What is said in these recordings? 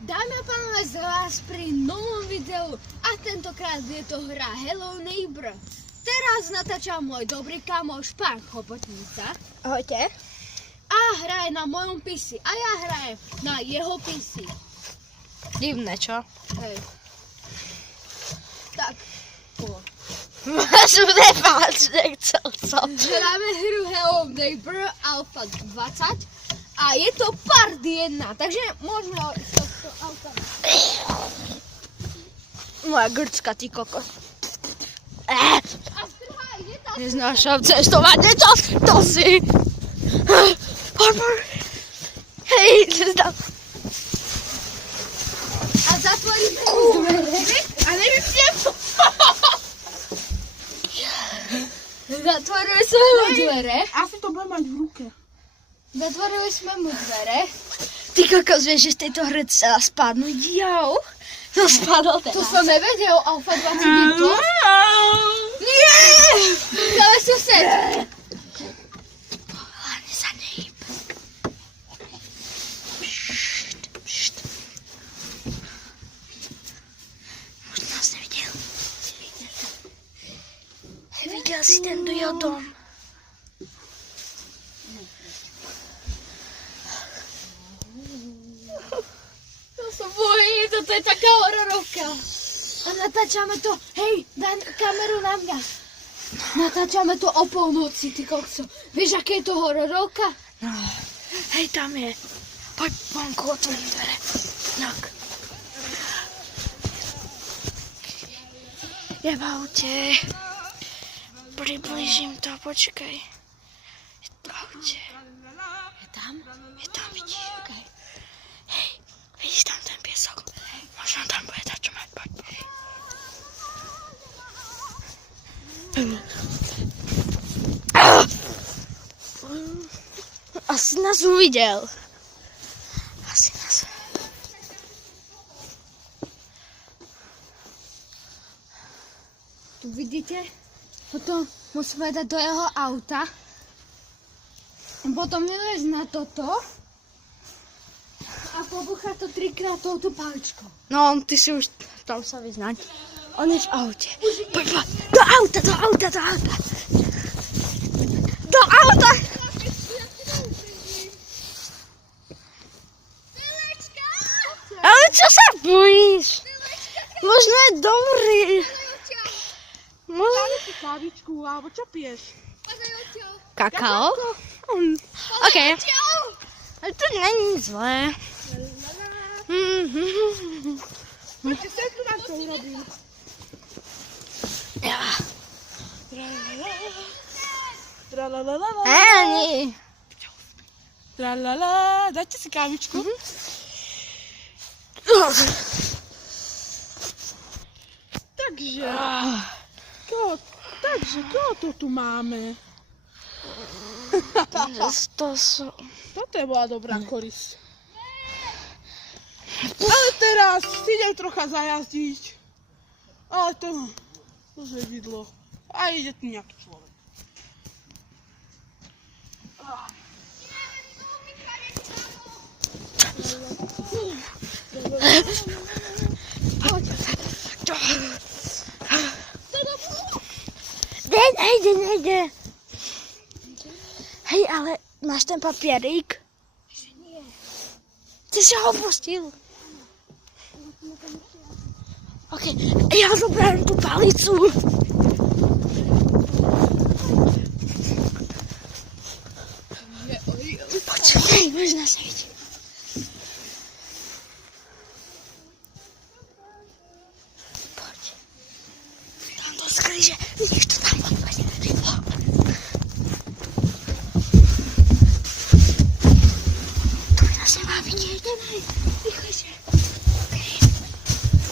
Dámy a pánové, z vás pri novom videu a tentokrát je to hra Hello Neighbor. Teraz natáča môj dobrý kamoš pán Chobotnica. Ahojte. A hraje na mojom PC a ja hrajem na jeho PC. Divné, čo? Hej. Tak, Máš prepáč, nechcel som. hráme hru Hello Neighbor Alpha 20 a je to part 1, takže môžeme z tohto auta. Moja grcka, ty kokos. A strhaj, je tá... Neznášam cestovať, niečo, to si. Hej, nezdám. A zatvoríme dvere a nevypnem to. Zatvorili sme mu dvere. Asi to bude mať v ruke. Zatvorili sme mu dvere. Ty kokos, vieš, že z tejto hry sa dá spadnúť? Jau. To spadol teraz. To som nevedel, Alfa 20 je to. Nie! Ale sused. Hlavne sa nejím. Pšt. Možno nás nevidel. Videl si ten dom. To sa bojím, toto je taká hororovka. A natáčame to, hej, daj kameru na mňa. Natáčame to o polnoci, ty kokso. Vieš, aké je to hororovka? No, hej, tam je. Poď vonku, otvorím dvere. Tak. Je v aute. Priblížim to, počkaj. Je v aute. Je tam? Je tam, vidíš? Okay. Hej, vidíš tam ten piesok? Možno tam bude dať čo mať, poď. Asi nás uvidel. Tu vidíte? Potom musíme dať do jeho auta. Potom vylez na toto. A pobuchá to 3-krát touto paličkou. No, ty si už tam sa vyznať. On je v aute. Poď. Do auta. Do auta! Ale čo sa bojíš? Možno je dobrý. Dáme si kávičku, alebo čo piješ? Kakao? OK. Ale to není zlé. Poďte, setnú vám to urobím. Ja. Tralalala. Ani. Tralala. Dajte si kávičku. Takže koho to tu máme? Toto je bola dobrá korisť. Ale teraz si idem trocha zajazdiť. Ale to už je vidlo. A ide tu nejaký človek. Nejde. Hej, ale máš ten papierík? Nie. Ty si ho pustil. OK, ja zoberiem tú palicu. Počkaj, možno sa vidí. Poď. Tam to skríže. Vidíš to tam? Poď. Tu by nás nemá vidieť. Vychoďte.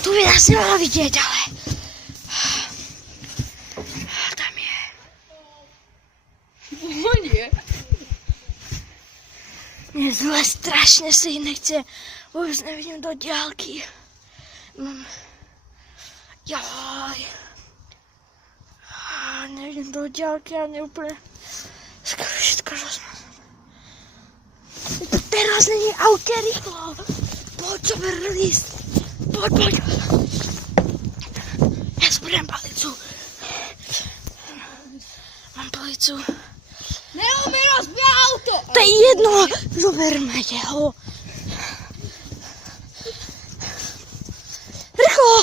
Tu by nás nemá vidieť, ale... Tam je. Nie. Mne zle strašne si nechce. Vôbec nevidím do diaľky. Jaj. Nevidím do diaľky a neúplne. Skoro všetko rozmazané. To teraz není aute rýchlo. Poď, zober list. Poď. Ja zoberiem palicu. Mám palicu. Neo mi rozbija auto! To je jedno. Zoberme jeho. Rýchlo.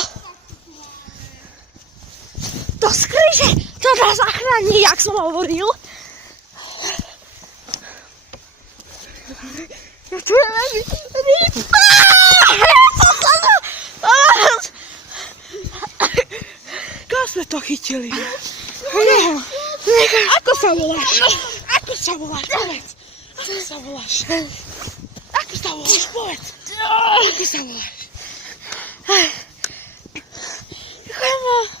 To skryže. To nás zachrání, jak som hovoril. Ja tu je Kam sme to chytili? Ako sa voláš? Ako sa voláš? Povedz. Ako sa voláš? Ako sa voláš? Povedz. Ako sa voláš?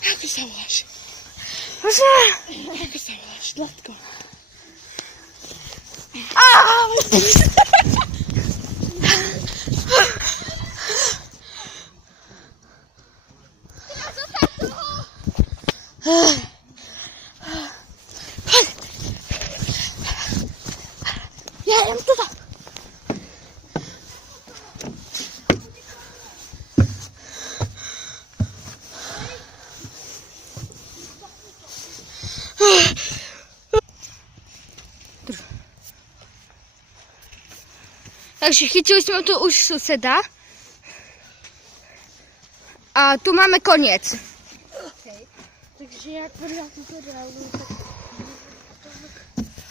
Ako sa voláš? Ako sa voláš? Zlatko. Ja idem tuto. Takže chytili sme tu už suseda. A tu máme koniec. Takže jak podľa tuto reálnu, tak...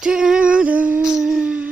Tudum.